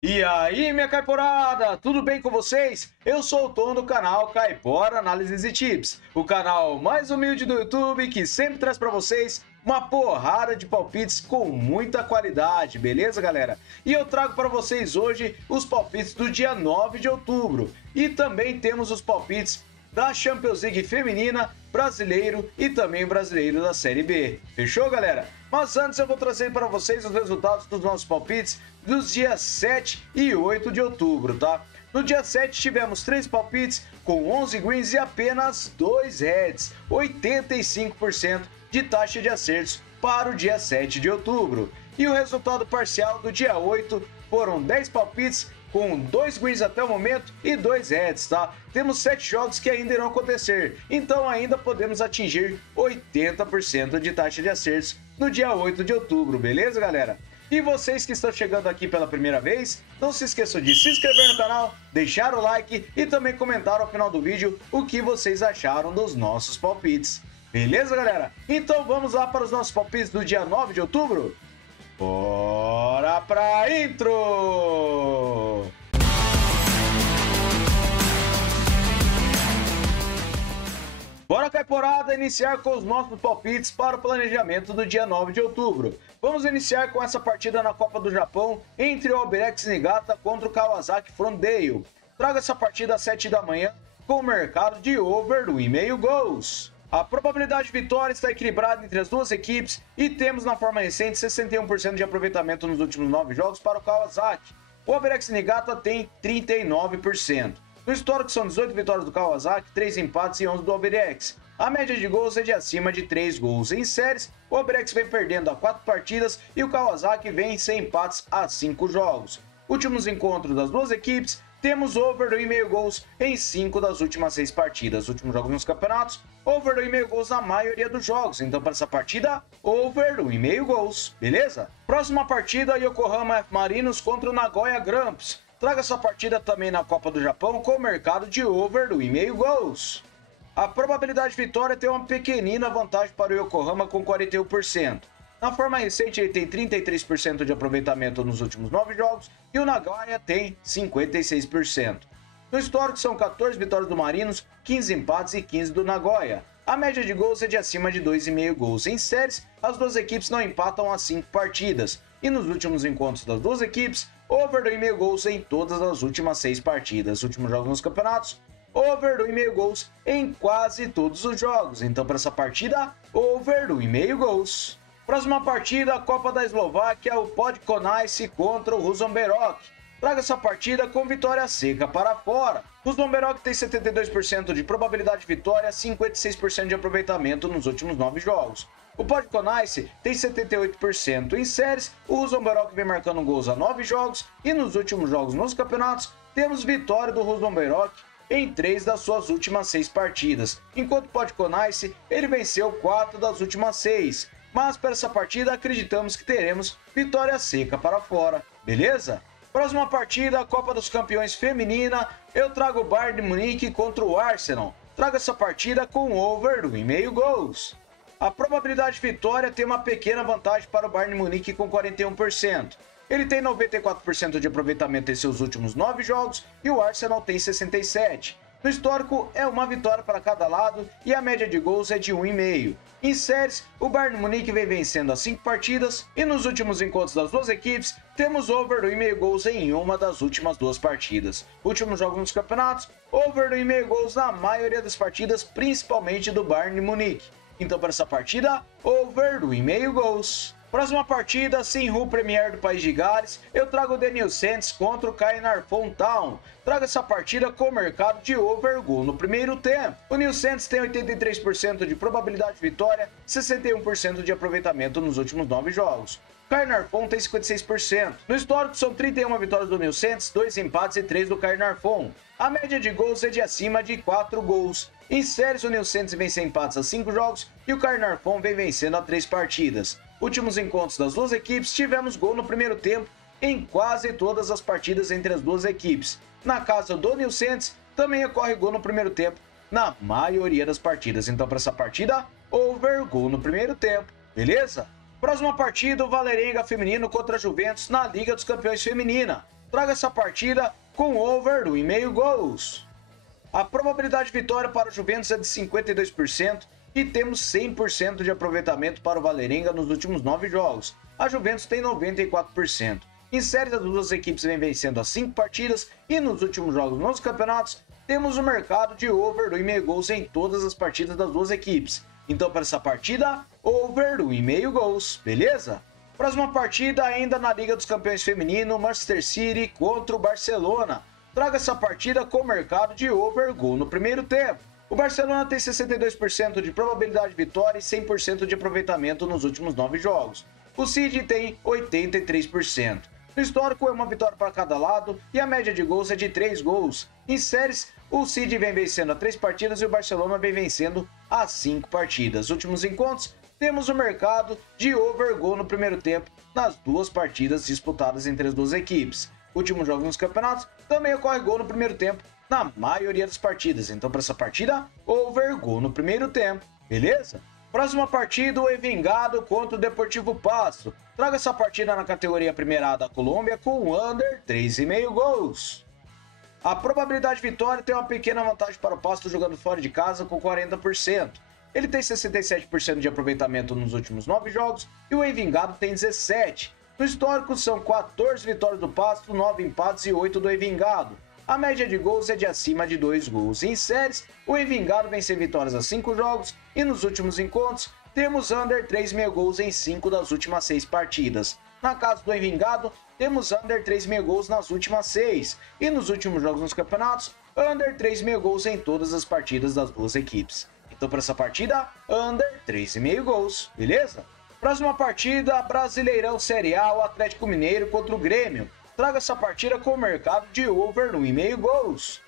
E aí, minha caiporada, tudo bem com vocês? Eu sou o Tom do canal Caipora Análises e Tips, o canal mais humilde do YouTube que sempre traz para vocês uma porrada de palpites com muita qualidade, beleza, galera? E eu trago para vocês hoje os palpites do dia 9 de outubro e também temos os palpites da Champions League feminina, brasileiro e também brasileiro da Série B. Fechou, galera? Mas antes eu vou trazer para vocês os resultados dos nossos palpites dos dias 7 e 8 de outubro, tá? No dia 7 tivemos 3 palpites com 11 greens e apenas 2 reds, 85% de taxa de acertos para o dia 7 de outubro. E o resultado parcial do dia 8 foram 10 palpites com 2 greens até o momento e 2 reds, tá? Temos 7 jogos que ainda irão acontecer, então ainda podemos atingir 80% de taxa de acertos no dia 8 de outubro, beleza, galera? E vocês que estão chegando aqui pela primeira vez, não se esqueçam de se inscrever no canal, deixar o like e também comentar ao final do vídeo o que vocês acharam dos nossos palpites. Beleza, galera? Então vamos lá para os nossos palpites do dia 9 de outubro? Bora pra intro! Bora, Caiporada, iniciar com os nossos palpites para o planejamento do dia 9 de outubro. Vamos iniciar com essa partida na Copa do Japão entre o Albirex Niigata contra o Kawasaki Frontale. Trago essa partida às 7 da manhã com o mercado de over 1,5 gols. A probabilidade de vitória está equilibrada entre as duas equipes e temos na forma recente 61% de aproveitamento nos últimos 9 jogos para o Kawasaki. O Albirex Niigata tem 39%. No histórico são 18 vitórias do Kawasaki, 3 empates e 11 do Albirex. A média de gols é de acima de 3 gols. Em séries, o Albirex vem perdendo a 4 partidas e o Kawasaki vem sem empates a 5 jogos. Últimos encontros das duas equipes, temos over 2,5 gols em 5 das últimas 6 partidas. Últimos jogos nos campeonatos, over 2,5 gols na maioria dos jogos. Então, para essa partida, over 1,5 gols, beleza? Próxima partida, Yokohama F Marinos contra o Nagoya Grampus. Traga essa partida também na Copa do Japão com o mercado de over 1,5 gols. A probabilidade de vitória tem uma pequenina vantagem para o Yokohama com 41%. Na forma recente, ele tem 33% de aproveitamento nos últimos 9 jogos e o Nagoya tem 56%. No histórico, são 14 vitórias do Marinos, 15 empates e 15 do Nagoya. A média de gols é de acima de 2,5 gols. Em séries, as duas equipes não empatam há 5 partidas. E nos últimos encontros das duas equipes, over 2,5 gols em todas as últimas 6 partidas. Últimos jogos nos campeonatos, over 2,5 gols em quase todos os jogos. Então, para essa partida, over 2,5 gols. Próxima partida, Copa da Eslováquia, o Podkonice contra o Ružomberok. Traga essa partida com vitória seca para fora. Ružomberok tem 72% de probabilidade de vitória, 56% de aproveitamento nos últimos 9 jogos. O Podkonice tem 78%. Em séries, o Ružomberok vem marcando gols a 9 jogos e nos últimos jogos nos campeonatos, temos vitória do Ružomberok em 3 das suas últimas 6 partidas. Enquanto o Podkonice, ele venceu 4 das últimas 6. Mas para essa partida acreditamos que teremos vitória seca para fora, beleza? Próxima partida, Copa dos Campeões Feminina, eu trago o Bayern de Munique contra o Arsenal. Trago essa partida com over 1,5 gols. A probabilidade de vitória tem uma pequena vantagem para o Bayern de Munique com 41%. Ele tem 94% de aproveitamento em seus últimos 9 jogos e o Arsenal tem 67%. No histórico, é uma vitória para cada lado e a média de gols é de 1,5. Em séries, o Bayern de Munique vem vencendo as 5 partidas e nos últimos encontros das duas equipes, temos over 1,5 gols em uma das últimas 2 partidas. Últimos jogos nos campeonatos, over 1,5 gols na maioria das partidas, principalmente do Bayern de Munique. Então, para essa partida, over 1,5 gols. Próxima partida, Sinhu Premier do País de Gales, eu trago o Daniel Santos contra o Caernarfon Town. Trago essa partida com o mercado de over gol no primeiro tempo. O New Santos tem 83% de probabilidade de vitória, 61% de aproveitamento nos últimos 9 jogos. Caernarfon tem 56%. No histórico são 31 vitórias do New Santos, 2 empates e 3 do Caernarfon. A média de gols é de acima de 4 gols. Em séries, o New Santos vem sem empates a 5 jogos e o Caernarfon vem vencendo a 3 partidas. Últimos encontros das duas equipes, tivemos gol no primeiro tempo em quase todas as partidas entre as duas equipes. Na casa do New Santos, também ocorre gol no primeiro tempo na maioria das partidas. Então, para essa partida, over gol no primeiro tempo, beleza? Próxima partida, o Vålerenga feminino contra a Juventus na Liga dos Campeões Feminina. traga essa partida com over 1,5 gols. A probabilidade de vitória para o Juventus é de 52% e temos 100% de aproveitamento para o Vålerenga nos últimos 9 jogos. A Juventus tem 94%. Em séries, as duas equipes vêm vencendo as 5 partidas e nos últimos jogos nos campeonatos, temos o mercado de over 1,5 gols em todas as partidas das duas equipes. Então, para essa partida, over 1,5 gols, beleza? Próxima partida ainda na Liga dos Campeões Feminino, Manchester City contra o Barcelona. Traga essa partida com o mercado de over gol no primeiro tempo. O Barcelona tem 62% de probabilidade de vitória e 100% de aproveitamento nos últimos 9 jogos. O City tem 83%. No histórico é uma vitória para cada lado e a média de gols é de 3 gols. Em séries, o City vem vencendo a 3 partidas e o Barcelona vem vencendo a 5 partidas. Últimos encontros, temos o mercado de over gol no primeiro tempo nas 2 partidas disputadas entre as duas equipes. Últimos jogos nos campeonatos, também ocorre gol no primeiro tempo na maioria das partidas. Então, para essa partida, over gol no primeiro tempo, beleza? Próxima partida, o Envigado contra o Deportivo Pasto. Traga essa partida na categoria Primeira A da Colômbia com under 3,5 gols. A probabilidade de vitória tem uma pequena vantagem para o Pasto jogando fora de casa com 40%. Ele tem 67% de aproveitamento nos últimos 9 jogos e o Envigado tem 17%. No histórico são 14 vitórias do Pasto, 9 empates e 8 do Envigado. A média de gols é de acima de 2 gols. Em séries, o Envigado vem sem vitórias a 5 jogos e nos últimos encontros temos under 3,5 gols em 5 das últimas 6 partidas. Na casa do Envigado, temos under 3,5 gols nas últimas 6 e nos últimos jogos nos campeonatos, under 3,5 gols em todas as partidas das duas equipes. Então, para essa partida, under 3,5 gols, beleza? Próxima partida, Brasileirão Série A, o Atlético Mineiro contra o Grêmio. Traga essa partida com o mercado de over 1,5 gols.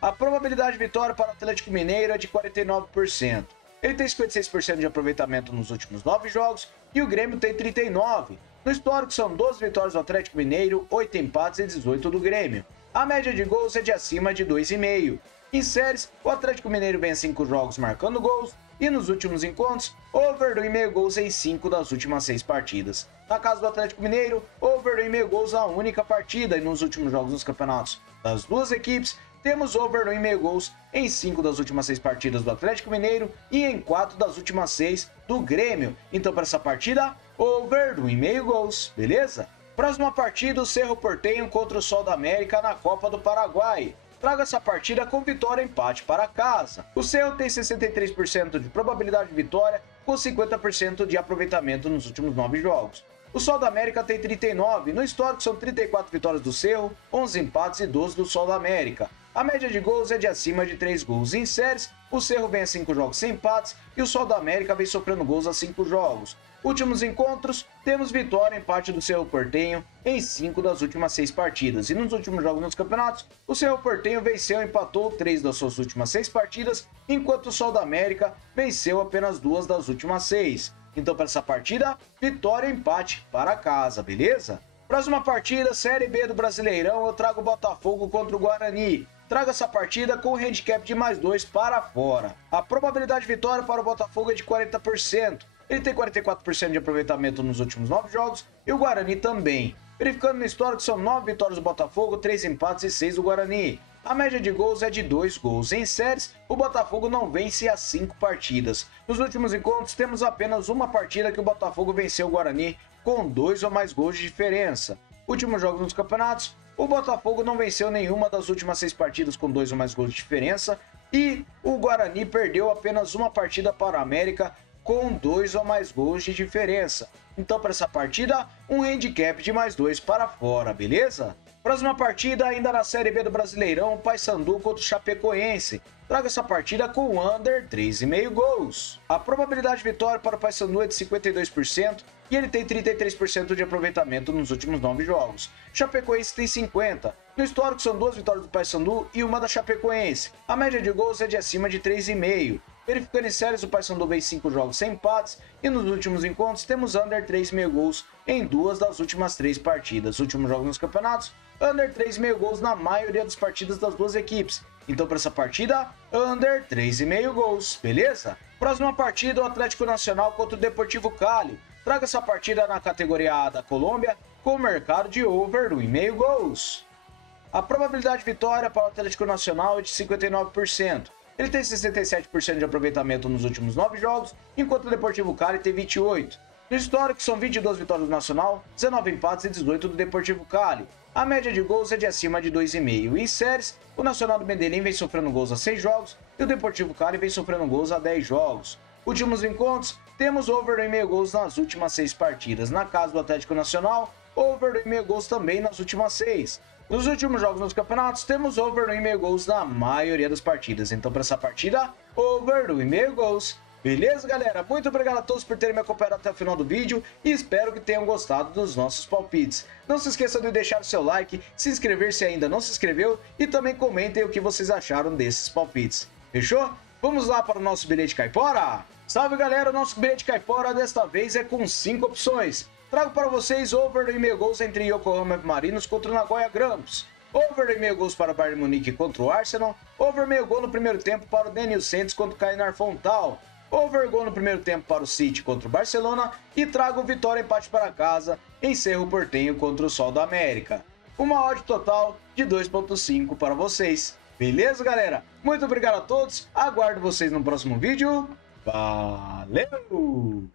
A probabilidade de vitória para o Atlético Mineiro é de 49%. Ele tem 56% de aproveitamento nos últimos 9 jogos e o Grêmio tem 39%. No histórico são 12 vitórias do Atlético Mineiro, 8 empates e 18 do Grêmio. A média de gols é de acima de 2,5. Em séries, o Atlético Mineiro vem 5 jogos marcando gols e nos últimos encontros, over 1,5 gols em 5 das últimas 6 partidas. Na casa do Atlético Mineiro, over 1,5 gols na única partida e nos últimos jogos dos campeonatos das duas equipes, temos over 1,5 gols em 5 das últimas 6 partidas do Atlético Mineiro e em 4 das últimas 6 do Grêmio. Então, para essa partida, over 1,5 gols, beleza? Próxima partida, o Cerro Porteño contra o Sol da América na Copa do Paraguai. Traga essa partida com vitória e empate para casa. O Cerro tem 63% de probabilidade de vitória, com 50% de aproveitamento nos últimos 9 jogos. O Sol da América tem 39%, no histórico são 34 vitórias do Cerro, 11 empates e 12 do Sol da América. A média de gols é de acima de 3 gols. Em séries, o Cerro vem a 5 jogos sem empates e o Sol da América vem sofrendo gols a 5 jogos. Últimos encontros, temos vitória e empate do Cerro Porteño em 5 das últimas 6 partidas. E nos últimos jogos nos campeonatos, o Cerro Porteño venceu e empatou 3 das suas últimas 6 partidas, enquanto o Sol da América venceu apenas 2 das últimas 6. Então, para essa partida, vitória e empate para casa, beleza? Próxima partida, Série B do Brasileirão, eu trago o Botafogo contra o Guarani. Traga essa partida com o handicap de mais 2 para fora. A probabilidade de vitória para o Botafogo é de 40%. Ele tem 44% de aproveitamento nos últimos 9 jogos e o Guarani também. Verificando no histórico, são 9 vitórias do Botafogo, 3 empates e 6 do Guarani. A média de gols é de 2 gols. Em séries, o Botafogo não vence há 5 partidas. Nos últimos encontros, temos apenas uma partida que o Botafogo venceu o Guarani com 2 ou mais gols de diferença. Últimos jogos nos campeonatos, o Botafogo não venceu nenhuma das últimas 6 partidas com 2 ou mais gols de diferença e o Guarani perdeu apenas uma partida para o América com 2 ou mais gols de diferença. Então, para essa partida, um handicap de mais 2 para fora, beleza? Próxima partida, ainda na Série B do Brasileirão, Paysandu contra o Chapecoense. Traga essa partida com under 3,5 gols. A probabilidade de vitória para o Paysandu é de 52% e ele tem 33% de aproveitamento nos últimos 9 jogos. Chapecoense tem 50%. No histórico são 2 vitórias do Paysandu e uma da Chapecoense. A média de gols é de acima de 3,5. Verificando em séries, o Paysandu vem 5 jogos sem empates e nos últimos encontros temos under 3,5 gols em 2 das últimas 3 partidas. Últimos jogos nos campeonatos, under 3,5 gols na maioria das partidas das duas equipes. Então, para essa partida, under 3,5 gols, beleza? Próxima partida, o Atlético Nacional contra o Deportivo Cali. Traga essa partida na categoria A da Colômbia com o mercado de over 1,5 gols. A probabilidade de vitória para o Atlético Nacional é de 59%. Ele tem 67% de aproveitamento nos últimos 9 jogos, enquanto o Deportivo Cali tem 28%. No histórico, são 22 vitórias do Nacional, 19 empates e 18 do Deportivo Cali. A média de gols é de acima de 2,5. Em séries, o Nacional do Medellín vem sofrendo gols a 6 jogos e o Deportivo Cali vem sofrendo gols a 10 jogos. Últimos encontros, temos over 1,5 gols nas últimas 6 partidas. Na casa do Atlético Nacional, over 1,5 gols também nas últimas 6. Nos últimos jogos nos campeonatos, temos over 1,5 gols na maioria das partidas. Então, para essa partida, over 1,5 gols. Beleza, galera? Muito obrigado a todos por terem me acompanhado até o final do vídeo e espero que tenham gostado dos nossos palpites. Não se esqueçam de deixar o seu like, se inscrever se ainda não se inscreveu e também comentem o que vocês acharam desses palpites. Fechou? Vamos lá para o nosso bilhete caipora? Salve, galera! O nosso bilhete caipora desta vez é com 5 opções. Trago para vocês over 1,5 gols entre Yokohama Marinos contra o Nagoya Grampus. Over 1,5 gols para o Bayern Munique contra o Arsenal. Over 1,5 gol no primeiro tempo para o Daniel Santos contra o Kainar Fontal. Over gol no primeiro tempo para o City contra o Barcelona e trago vitória e empate para casa em Cerro Porteño contra o Sol da América. Uma odd total de 2,5 para vocês. Beleza, galera? Muito obrigado a todos. Aguardo vocês no próximo vídeo. Valeu!